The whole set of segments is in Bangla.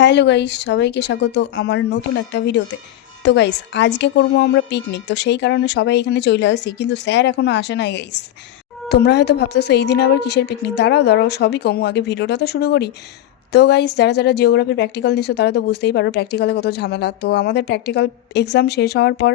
হ্যালো গাইস, সবাইকে স্বাগত আমার নতুন একটা ভিডিওতে। তো গাইস, আজকে করবো আমরা পিকনিক। তো সেই কারণে সবাই এখানে চলে আসি, কিন্তু স্যার এখনও আসে নাই গাইস। তোমরা হয়তো ভাবতেছো এই দিনে আবার কিসের পিকনিক। দাঁড়াও দাঁড়াও, সবই কমু, আগে ভিডিওটা তো শুরু করি। তো গাইস, যারা যারা জিওগ্রাফির প্র্যাকটিক্যাল নিছো তারা তো বুঝতেই পারো প্র্যাকটিক্যালে কত ঝামেলা। তো আমাদের প্র্যাকটিক্যাল এক্সাম শেষ হওয়ার পর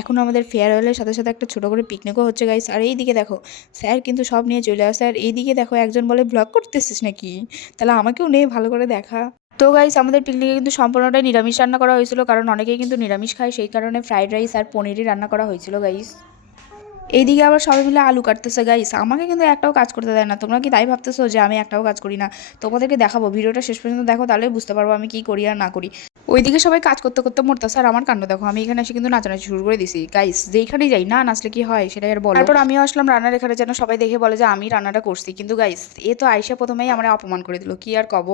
এখন আমাদের ফেয়ারওয়েলের সাথে সাথে একটা ছোটো করে পিকনিকও হচ্ছে গাইস। আর এইদিকে দেখো, স্যার কিন্তু সব নিয়ে চলে আসে। আর এইদিকে দেখো, একজন বলে ব্লগ করতেছিস নাকি, তাহলে আমাকেও নে, ভালো করে দেখা। তো গাইস, আমাদের পিকনিকে কিন্তু সম্পূর্ণটাই নিরামিষ রান্না করা হয়েছিল, কারণ অনেকেই কিন্তু নিরামিষ খায়, সেই কারণে ফ্রাইড রাইস আর পনিরই রান্না করা হয়েছিল গাইস। এইদিকে আবার সবাই মিলে আলু কাটতেছে গাইস, আমাকে কিন্তু একটাও কাজ করতে দেয় না। তোমরা কি তাই ভাবতেছো যে আমি একটাও কাজ করি না? তোমাদেরকে দেখাবো, ভিডিওটা শেষ পর্যন্ত দেখো, তাহলেই বুঝতে পারবো আমি কি করি আর না করি। ওইদিকে সবাই কাজ করতে করতে মরতেছে, আর আমার কাণ্ড দেখো, আমি এখানে এসে কিন্তু নাচানাচি শুরু করে দিছি গাইস। যেইখানেই যাই না নাচলে কি হয় সেটাই আর বলো। তারপর আমিও আসলাম রান্নার এখানে, যেন সবাই দেখে বলে যে আমি রান্নাটা করছি। কিন্তু গাইস, এ তো আইসা প্রথমেই আমার অপমান করে দিল, কি আর কব।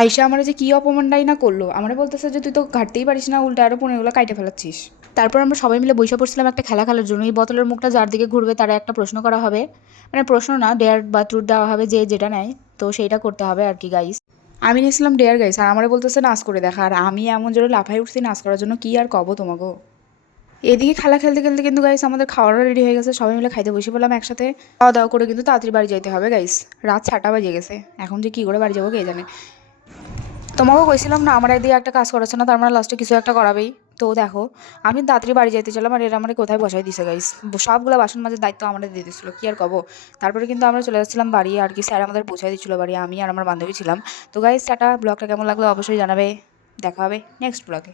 আইসা আমার যে কি অপমানটাই না করলো, আমার বলতেছে যে তুই তো ঘাটতেই পারিস না, উল্টা আরো পনেরোগুলো কাইটে ফেলাচ্ছিস। তারপর আমরা সবাই মিলে বসে পড়ছিলাম একটা খেলা খেলার জন্য। এই বোতলের মুখটা যার দিকে ঘুরবে তারা একটা প্রশ্ন করা হবে, মানে প্রশ্ন না, ডেয়ার বা ট্রুথ দেওয়া হবে, যে যেটা নেয় তো সেইটা করতে হবে আর কি গাইস। আমি নিয়েছিলাম ডেয়ার গাইস, আর আমার বলতেছে নাচ করে দেখা, আর আমি এমন জোরে লাফাই উঠছি নাচ করার জন্য, কি আর কব তোমাকে। এদিকে খেলা খেলতে খেলতে কিন্তু গাইস আমাদের খাওয়ারও রেডি হয়ে গেছে, সবাই মিলে খাইতে বসে পড়লাম একসাথে। খাওয়া দাওয়া করে কিন্তু তাড়াতাড়ি বাড়ি যাইতে হবে গাইস, রাত 6টা বাজে গেছে। এখন যে কি করে বাড়ি যাবো কে জানে। তোমাকেও কইছিলাম না আমার একদিকে একটা কাজ করাচ্ছে না, তার মানে লাস্টে কিছু একটা করাবেই। তো দেখো, আমি তাড়াতাড়ি বাড়ি যাইতে চাইলাম, আর এরা আমার কোথায় বসাই দিছে গাইস। সবগুলো বাসন মাজার দায়িত্ব আমাদের দিয়ে দিচ্ছিলো, কি আর কব। তারপরে কিন্তু আমরা চলে যাচ্ছিলাম বাড়ি, আর কি স্যার আমাদের পৌঁছাই দিচ্ছিল বাড়ি, আমি আর আমার বান্ধবী ছিলাম। তো গাইস, টাটা। ব্লগটা কেমন লাগলো অবশ্যই জানাবে, দেখা হবে নেক্সট ব্লগে।